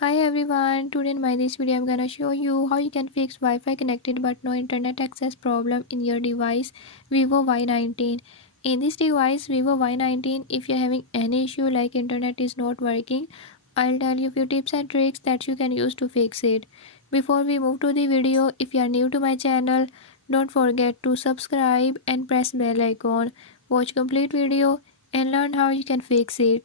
Hi everyone, today in my this video I'm gonna show you how you can fix Wi-Fi connected but no internet access problem in your device Vivo Y19. In this device Vivo Y19, if you're having any issue like internet is not working, I'll tell you few tips and tricks that you can use to fix it. Before we move to the video, if you are new to my channel, don't forget to subscribe and press bell icon. Watch complete video and learn how you can fix it.